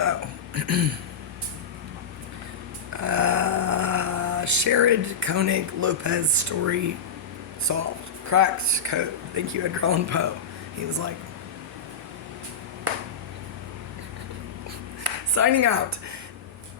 Oh. Sherrod Koenig Lopez story solved. Cracked code. Thank you, Edgar Allan Poe. He was like, signing out.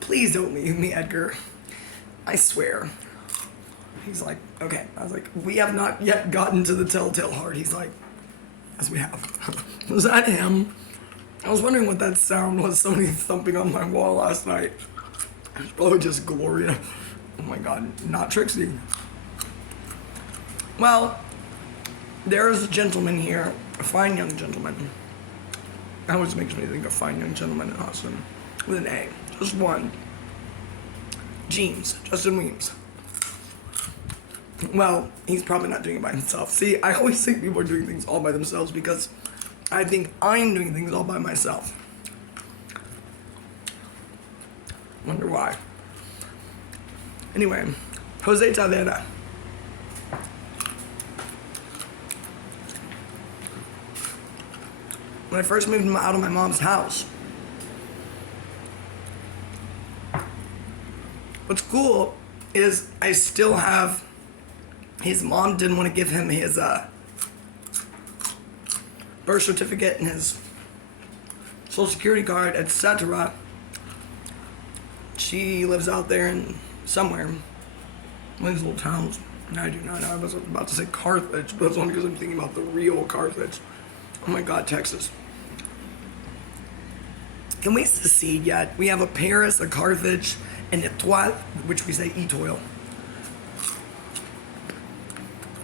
Please don't leave me, Edgar. I swear. He's like, okay. I was like, we have not yet gotten to the telltale heart. He's like, yes, we have. Was that him? I was wondering what that sound was. Somebody thumping on my wall last night. It's probably just Gloria. Oh my God, not Trixie. Well, there's a gentleman here, a fine young gentleman. That always makes me think of fine young gentleman in Austin. With an A, just one. Jeems, Justin Weems. Well, he's probably not doing it by himself. See, I always think people are doing things all by themselves because I think I'm doing things all by myself. Wonder why. Anyway, Jose Tavera. When I first moved out of my mom's house, what's cool is I still have, his mom didn't want to give him his birth certificate and his social security card, etc. She lives out there in somewhere, one of these little towns. I do not know. I was about to say Carthage, but that's only because I'm thinking about the real Carthage. Oh my God, Texas. Can we secede yet? We have a Paris, a Carthage, and Etoile, which we say Etoile.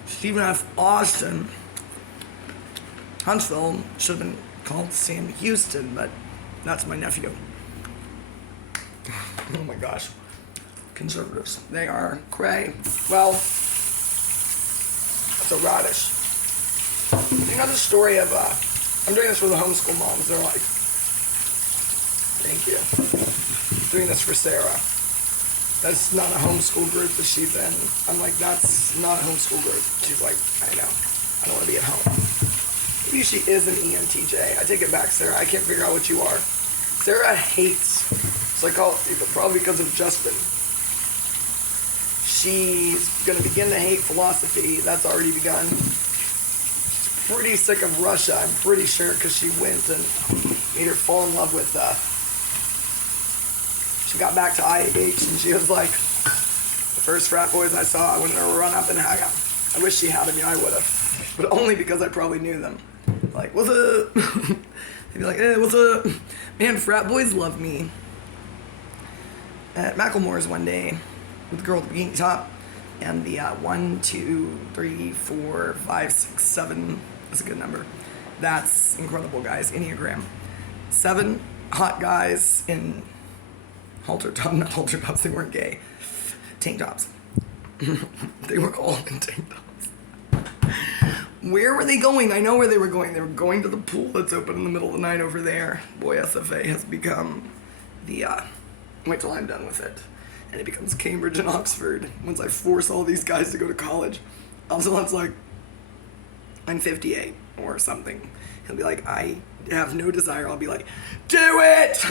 Stephen F. Austin. Huntsville should have been called Sam Houston, but that's my nephew. Oh my gosh. Conservatives. They are cray. Well, it's a radish. You know the story of, I'm doing this for the homeschool moms. They're like, thank you. Doing this for Sarah. That's not a homeschool group that she's in. I'm like, that's not a homeschool group. She's like, I know. I don't want to be at home. Maybe she is an ENTJ. I take it back, Sarah. I can't figure out what you are. Sarah hates psychology, but probably because of Justin. She's going to begin to hate philosophy. That's already begun. She's pretty sick of Russia, I'm pretty sure, because she went and made her fall in love with, she got back to IH and she was like, the first frat boys I saw, I wouldn't run up and hug them. I wish she had me, I would have. But only because I probably knew them. Like, what's up? They'd be like, hey, what's up? Man, frat boys love me. At Macklemore's one day, with the girl with the bikini top, and the 1, 2, 3, 4, 5, 6, 7, that's a good number. That's incredible, guys. Enneagram. 7 hot guys in halter top, not halter tops, they weren't gay. Tank tops. They were all in tank tops. Where were they going? I know where they were going. They were going to the pool that's open in the middle of the night over there. Boy, SFA has become the, wait till I'm done with it. And it becomes Cambridge and Oxford. Once I force all these guys to go to college, Absalom's like, I'm 58 or something. He'll be like, I have no desire. I'll be like, do it!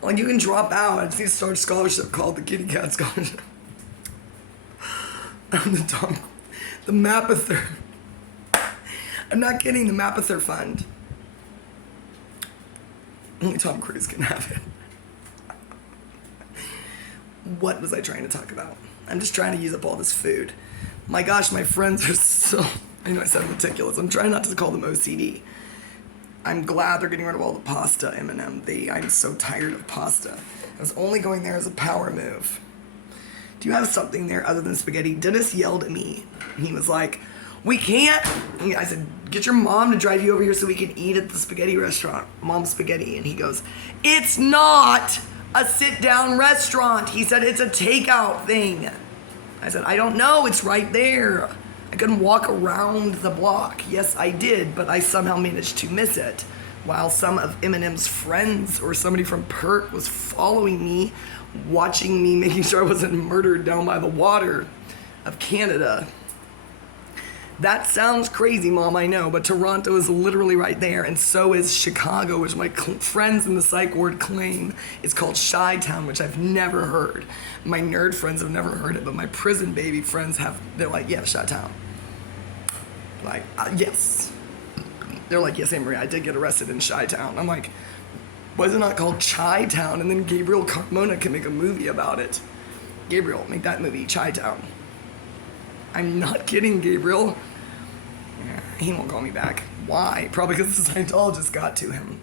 Like, you can drop out. I just need to start a scholarship called the Kitty Cat Scholarship. I'm the Tom, the Mapother. I'm not kidding, the Mapother Fund. Only Tom Cruise can have it. What was I trying to talk about? I'm just trying to use up all this food. My gosh, my friends are so, I know I said meticulous. I'm trying not to call them OCD. I'm glad they're getting rid of all the pasta, M&M. I'm so tired of pasta. I was only going there as a power move. Do you have something there other than spaghetti? Dennis yelled at me. He was like, we can't. I said, get your mom to drive you over here so we can eat at the spaghetti restaurant. Mom's Spaghetti. And he goes, it's not a sit-down restaurant. He said, it's a takeout thing. I said, I don't know. It's right there. I couldn't walk around the block. Yes, I did, but I somehow managed to miss it. While some of Eminem's friends or somebody from PERT was following me, watching me, making sure I wasn't murdered down by the water of Canada. That sounds crazy, Mom, I know, but Toronto is literally right there, and so is Chicago, which my friends in the psych ward claim is called Chi-Town, which I've never heard. My nerd friends have never heard it, but my prison baby friends have. They're like, yeah, Chi-Town. Like, yes. They're like, yes, Amory, I did get arrested in Chi-Town. I'm like, why is it not called Chi-Town? And then Gabriel Carmona can make a movie about it. Gabriel, make that movie, Chi-Town. I'm not kidding, Gabriel. He won't call me back. Why? Probably because the Scientologist got to him.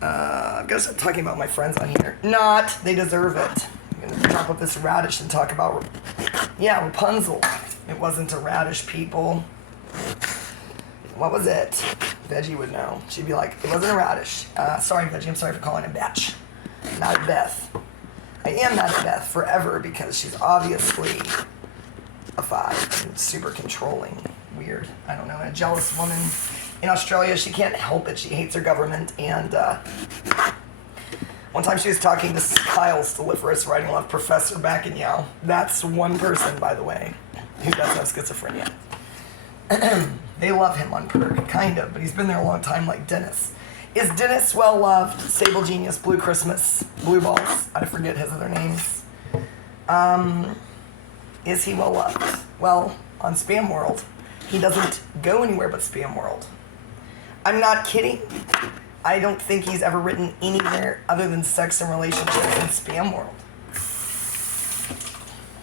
I'm gonna start talking about my friends on here. Not. They deserve it. I'm gonna drop up this radish and talk about, yeah, Rapunzel. It wasn't a radish, people. What was it? Veggie would know. She'd be like, it wasn't a radish. Sorry, Veggie, I'm sorry for calling it Batch. Not Beth. I am mad at Beth forever because she's obviously a 5 and super controlling. Weird. I don't know. A jealous woman in Australia. She can't help it. She hates her government. And one time she was talking to Kyle Stiliferous, writing love professor back in Yale. That's one person, by the way, who does have schizophrenia. They love him on Perk, kind of, but he's been there a long time, like Dennis. Is Dennis well loved? Sable Genius, Blue Christmas, Blue Balls. I forget his other names. Is he well loved? Well, on Spam World, he doesn't go anywhere but Spam World. I'm not kidding. I don't think he's ever written anywhere other than sex and relationships in Spam World.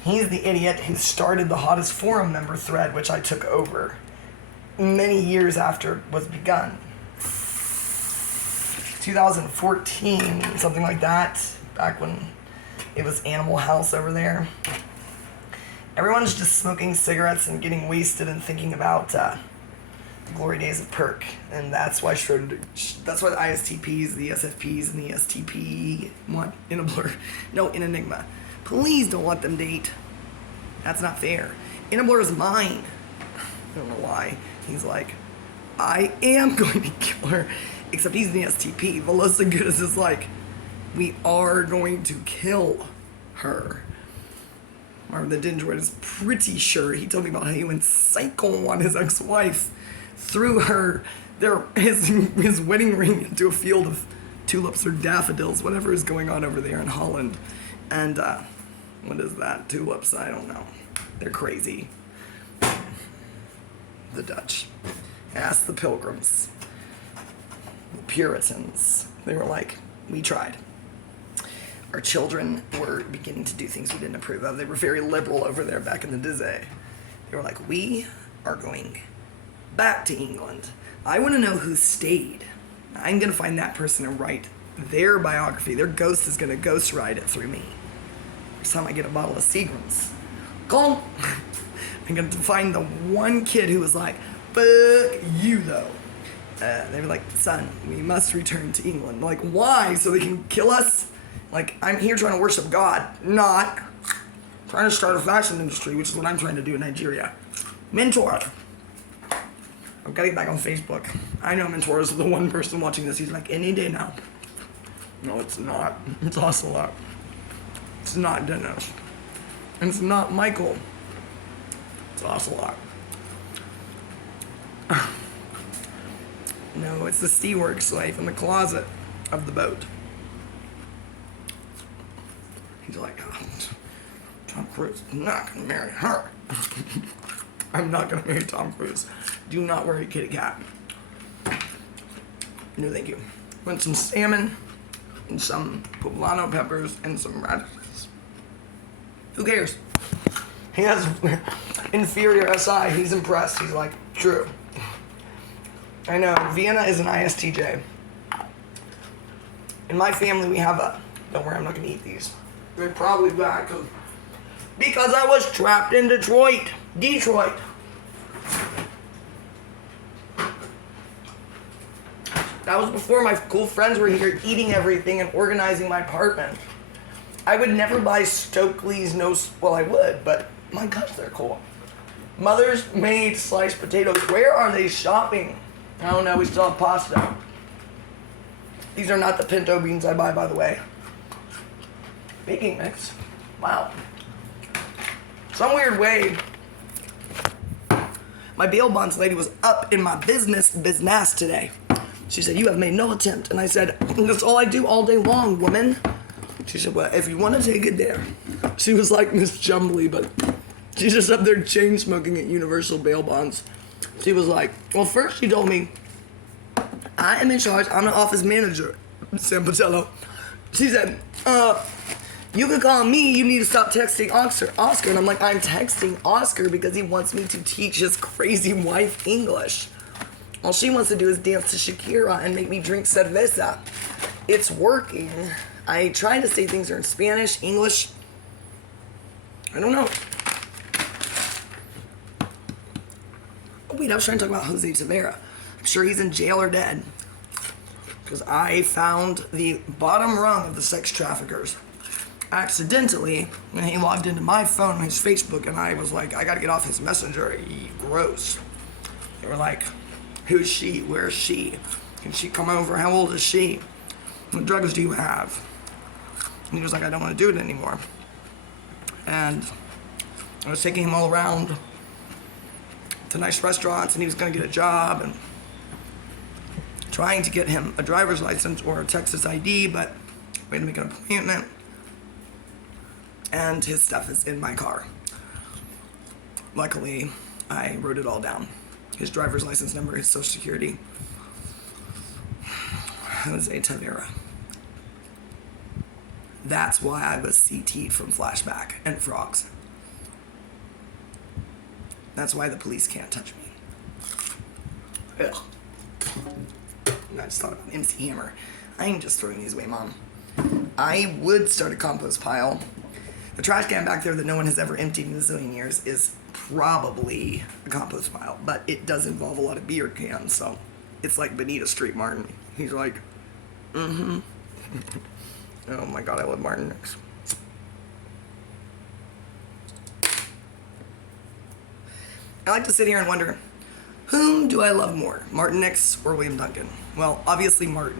He's the idiot who started the hottest forum member thread, which I took over many years after it was begun. 2014, something like that, back when it was Animal House over there. Everyone's just smoking cigarettes and getting wasted and thinking about the glory days of Perk, and that's why the ISTPs, the SFPs, and the STP want in a blur. No, in Enigma. Please don't let them date. That's not fair. In a blur is mine. I don't know why. He's like, I am going to kill her. Except he's the STP. Velosa Goodas is like, we are going to kill her. Or the Dendroid is pretty sure. He told me about how he went psycho on his ex-wife, threw her his wedding ring into a field of tulips or daffodils, whatever is going on over there in Holland. And what is that? Tulips? I don't know. They're crazy. The Dutch. Ask the Pilgrims. The Puritans. They were like, we tried. Our children were beginning to do things we didn't approve of. They were very liberal over there back in the day. They were like, we are going back to England. I want to know who stayed. I'm going to find that person and write their biography. Their ghost is going to ghost write it through me. Next time I get a bottle of Seagram's. Call. I'm going to find the one kid who was like, fuck you though. They were like, son, we must return to England. Like, why? So they can kill us? Like, I'm here trying to worship God, not trying to start a fashion industry, which is what I'm trying to do in Nigeria. Mentor. I've got to get back on Facebook. I know Mentor is the one person watching this. He's like, any day now. No, it's not. It's Ocelot. It's not Dennis. And it's not Michael. It's Ocelot. No, it's the Steelwork slave in the closet of the boat. He's like, oh, Tom Cruise, I'm not going to marry her. I'm not going to marry Tom Cruise. Do not worry, kitty cat. No, thank you. Want some salmon and some poblano peppers and some radishes. Who cares? He has inferior SI. He's impressed. He's like, true. I know. Vienna is an ISTJ. In my family, we have a... Don't worry, I'm not going to eat these. They're probably back because I was trapped in Detroit. Detroit. That was before my cool friends were here eating everything and organizing my apartment. I would never buy Stokely's well, I would, but my gosh, they're cool. Mother's Made sliced potatoes. Where are they shopping? I don't know, we still have pasta. These are not the pinto beans I buy, by the way. Baking mix. Wow. Some weird way. My bail bonds lady was up in my business today. She said, you have made no attempt. And I said, that's all I do all day long, woman. She said, well, if you want to take it there. She was like Miss Chumbly, but she's just up there chain smoking at Universal bail bonds. She was like, well, first she told me, I am in charge. I'm the office manager, Sam Patello. She said, you can call me. You need to stop texting Oscar. And I'm like, I'm texting Oscar because he wants me to teach his crazy wife English. All she wants to do is dance to Shakira and make me drink cerveza. It's working. I try to say things are in Spanish, English. I don't know. Oh, wait, I was trying to talk about Jose Tavera. I'm sure he's in jail or dead. Because I found the bottom rung of the sex traffickers accidentally when he logged into my phone on his Facebook, and I was like, I gotta get off his messenger. Gross. They were like, who's she? Where's she? Can she come over? How old is she? What drugs do you have? And he was like, I don't want to do it anymore. And I was taking him all around to nice restaurants, and he was going to get a job, and trying to get him a driver's license or a Texas ID, but we had to make an appointment. And his stuff is in my car. Luckily, I wrote it all down. His driver's license number, his social security. Jose Tavera. That's why I was CT'd from Flashback and Frogs. That's why the police can't touch me. Ugh. And I just thought about MC Hammer. I ain't just throwing these away, Mom. I would start a compost pile. The trash can back there that no one has ever emptied in a zillion years is probably a compost pile, but it does involve a lot of beer cans, so it's like Benita Street Martin. He's like, oh my god, I love Martin Nix. I like to sit here and wonder, whom do I love more, Martin Nix or William Duncan? Well, obviously Martin.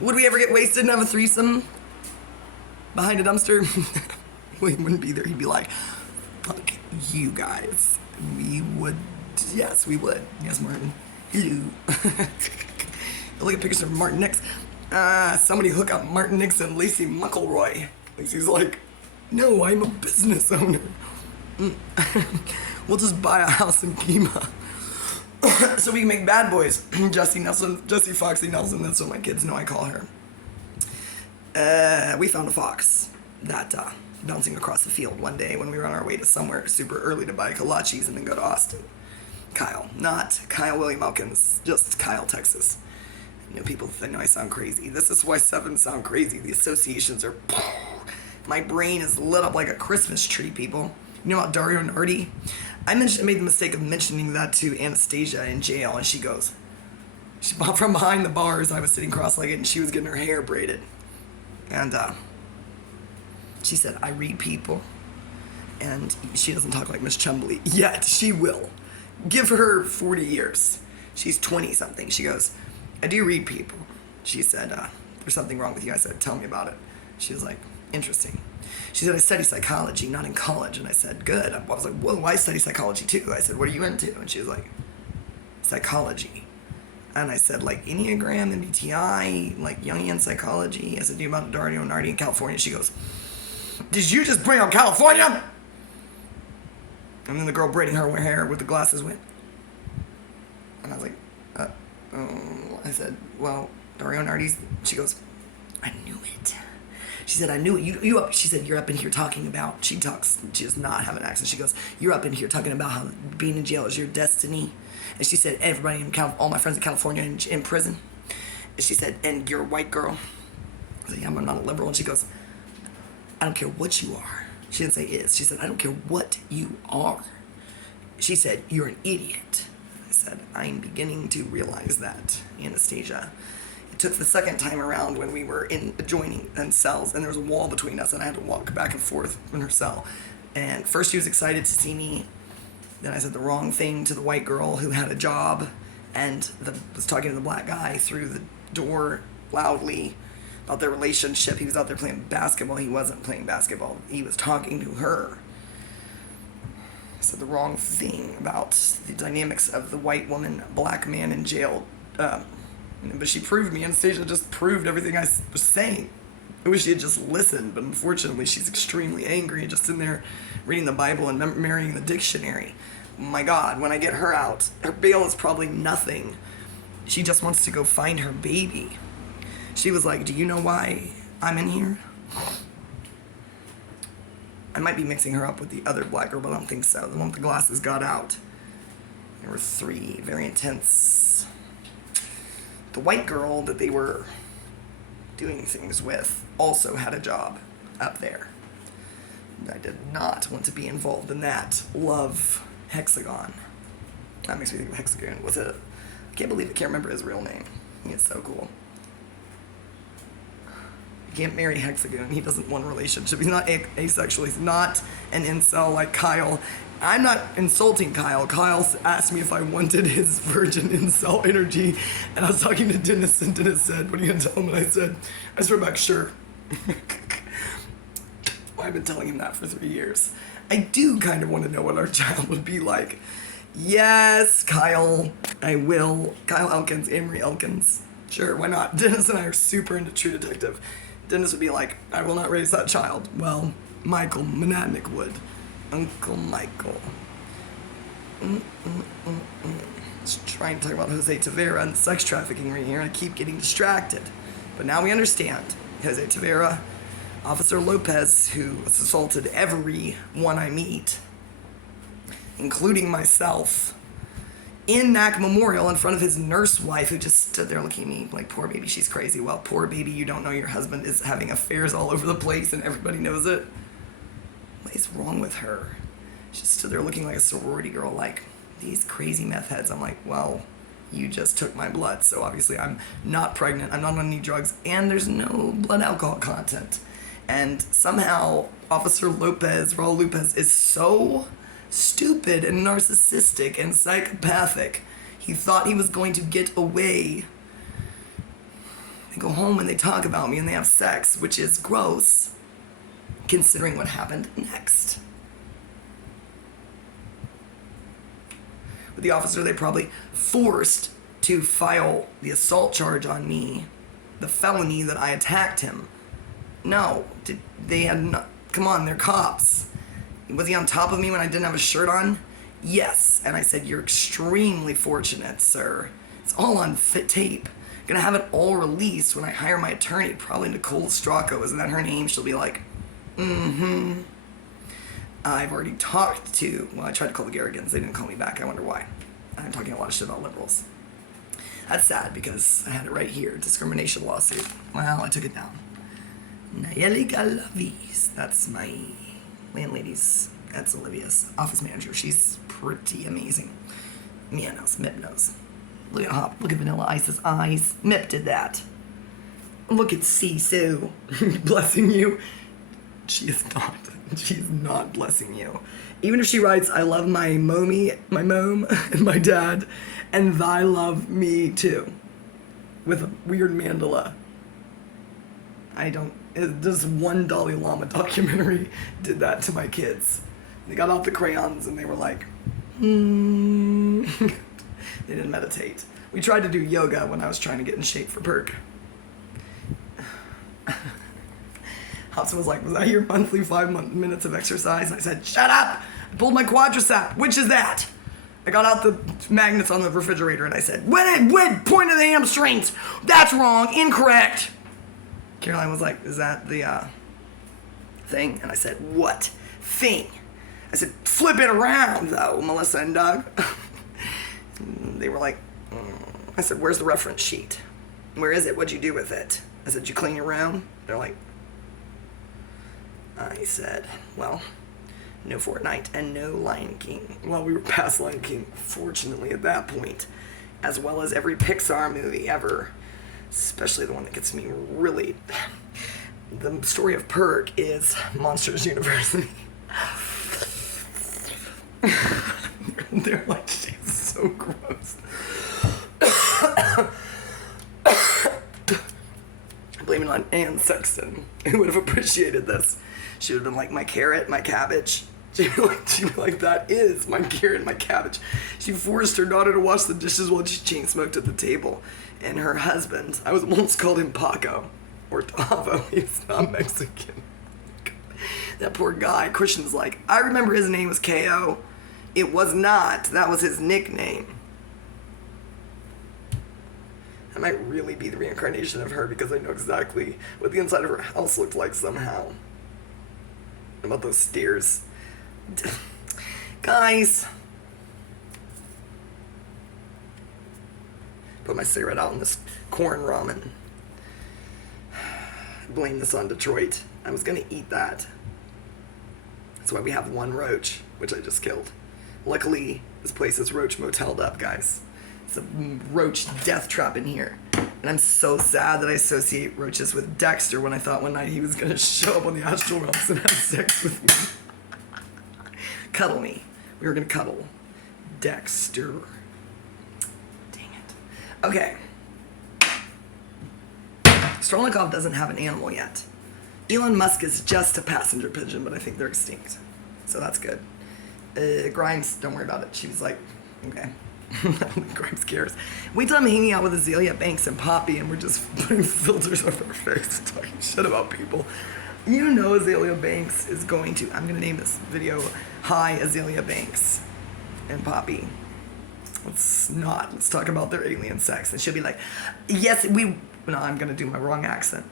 Would we ever get wasted and have a threesome behind a dumpster? William wouldn't be there. He'd be like, fuck you guys. We would. Yes, we would. Yes, Martin. Hello. Look at pictures of Martin Nix. Somebody hook up Martin Nix and Lacey McElroy. Lacey's like, no, I'm a business owner. We'll just buy a house in Kima. So we can make bad boys. Jessie Foxy Nelson, that's what my kids know I call her. We found a fox that bouncing across the field one day when we were on our way to somewhere super early to buy kolaches and then go to Austin. Kyle, not Kyle William Elkins, just Kyle, Texas. You know, people think I sound crazy. This is why sevens sound crazy. The associations are... My brain is lit up like a Christmas tree, people. You know about Dario Nardi? I made the mistake of mentioning that to Anastasia in jail, and she goes, from behind the bars, I was sitting cross-legged, and she was getting her hair braided. And she said, I read people, and she doesn't talk like Miss Chumbly yet. She will. Give her 40 years. She's 20-something. She goes, I do read people. She said, there's something wrong with you. I said, tell me about it. She was like, interesting. She said, I study psychology, not in college. And I said, good. I was like, whoa, I study psychology too. I said, what are you into? And she was like, psychology. And I said, like Enneagram, MBTI, like Jungian psychology. I said, do you about Dario Nardi in California? She goes, did you just bring up California? And then the girl braiding her hair with the glasses went. And I was like, I said, well, Dario Nardi's, she goes, I knew it. She said, I knew it. She said, you're up in here talking about, she does not have an accent. She goes, you're up in here talking about how being in jail is your destiny. And she said, everybody all my friends in California in prison. And she said, and you're a white girl. I was like, yeah, I'm not a liberal. And she goes, I don't care what you are. She didn't say is. She said, I don't care what you are. She said, you're an idiot. I said, I'm beginning to realize that, Anastasia. It took the second time around when we were adjoining in cells, and there was a wall between us, and I had to walk back and forth in her cell. And first she was excited to see me. Then I said the wrong thing to the white girl who had a job and was talking to the black guy through the door loudly. about their relationship. He was out there playing basketball. He wasn't playing basketball. He was talking to her. I said the wrong thing about the dynamics of the white woman, black man in jail. But she proved me. Anastasia just proved everything I was saying. I wish she had just listened, but unfortunately she's extremely angry, just in there reading the Bible and marrying the dictionary. My God, when I get her out, her bail is probably nothing. She just wants to go find her baby. She was like, do you know why I'm in here? I might be mixing her up with the other black girl, but I don't think so. The one with the glasses got out. There were 3 very intense. The white girl that they were doing things with also had a job up there. I did not want to be involved in that love hexagon. That makes me think of Hexagon. Was it? I can't believe I can't remember his real name. He is so cool. You can't marry Hexagon. He doesn't want a relationship. He's not asexual. He's not an incel like Kyle. I'm not insulting Kyle. Kyle asked me if I wanted his virgin incel energy, and I was talking to Dennis, and Dennis said, what are you going to tell him? And I said, I swear back, sure. Well, I've been telling him that for 3 years. I do kind of want to know what our child would be like. Yes, Kyle, I will. Kyle Elkins, Amory Elkins. Sure, why not? Dennis and I are super into True Detective. Dennis would be like, I will not raise that child. Well, Michael Monadnick would. Uncle Michael. Just trying to talk about Jose Tavera and sex trafficking right here, and I keep getting distracted. But now we understand. Jose Tavera, Officer Lopez, who assaulted everyone I meet, including myself, in Mac Memorial in front of his nurse wife, who just stood there looking at me like, poor baby, she's crazy. Well, poor baby, you don't know your husband is having affairs all over the place and everybody knows it. What is wrong with her? She stood there looking like a sorority girl, like, these crazy meth heads. I'm like, well, you just took my blood, so obviously I'm not pregnant, I'm not on any drugs, and there's no blood alcohol content. And somehow Officer Lopez, Raul Lopez, is so stupid and narcissistic and psychopathic. He thought he was going to get away. They go home and they talk about me and they have sex, which is gross, considering what happened next. With the officer, they probably forced to file the assault charge on me, the felony that I attacked him. No, they had not. Come on, they're cops. Was he on top of me when I didn't have a shirt on? Yes. And I said, you're extremely fortunate, sir. It's all on fit tape. Gonna have it all released when I hire my attorney, probably Nicole Stracco. Isn't that her name? She'll be like, I've already talked to, well, I tried to call the Garrigans. They didn't call me back. I wonder why. I'm talking a lot of shit about liberals. That's sad because I had it right here. Discrimination lawsuit. Well, I took it down. Nayeli Galavis. That's my landlady's, that's Olivia's office manager. She's pretty amazing. Mia knows, Mip knows. Look at Hop, look at Vanilla Ice's eyes. Mip did that. Look at Sisu blessing you. She's not blessing you. Even if she writes, I love my mommy, my mom, and my dad, and thy love me too. With a weird mandala. This one Dalai Lama documentary did that to my kids. They got out the crayons and they were like, They didn't meditate. We tried to do yoga when I was trying to get in shape for Perk. Hobson was like, was that your monthly 5 minutes of exercise? And I said, shut up! I pulled my quadricep. Which is that? I got out the magnets on the refrigerator and I said, when point of the hamstrings. That's wrong, incorrect. Caroline was like, is that the thing? And I said, what thing? I said, flip it around though, Melissa and Doug. They were like, I said, where's the reference sheet? Where is it? What'd you do with it? I said, did you clean your room? They're like, I said, well, no Fortnite and no Lion King. Well, we were past Lion King, fortunately, at that point, as well as every Pixar movie ever. Especially the one that gets me really... The story of Perk is Monsters University. They're like, she's so gross. Blame it on Ann Sexton, who would have appreciated this. She would have been like, my carrot, my cabbage. She'd be like, that is my carrot, my cabbage. She forced her daughter to wash the dishes while she chain smoked at the table. And her husband, I was once called him Paco, or Tavo, he's not Mexican. That poor guy, Christian's like, I remember his name was K.O. It was not, that was his nickname. I might really be the reincarnation of her because I know exactly what the inside of her house looked like somehow. About those stairs. Guys. Put my cigarette out in this corn ramen. Blame this on Detroit. I was gonna eat that. That's why we have one roach, which I just killed. Luckily, this place is roach moteled up, guys. It's a roach death trap in here. And I'm so sad that I associate roaches with Dexter when I thought one night he was gonna show up on the astral realms and have sex with me. Cuddle me. We were gonna cuddle. Dexter. Dang it. Okay. Strelnikov doesn't have an animal yet. Elon Musk is just a passenger pigeon, but I think they're extinct. So that's good. Grimes, don't worry about it. She was like, okay. I don't think Grimes cares. Wait till I'm hanging out with Azealia Banks and Poppy and we're just putting filters over our face and talking shit about people. You know Azealia Banks is going to, I'm going to name this video, Hi Azealia Banks and Poppy. Let's talk about their alien sex. And she'll be like, yes, no, I'm going to do my wrong accent.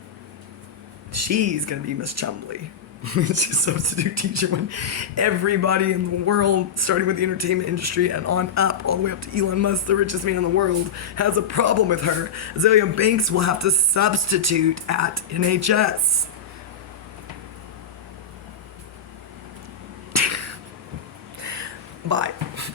She's going to be Miss Chumley. She's a substitute teacher when everybody in the world, starting with the entertainment industry and on up, all the way up to Elon Musk, the richest man in the world, has a problem with her. Azealia Banks will have to substitute at NHS. Bye.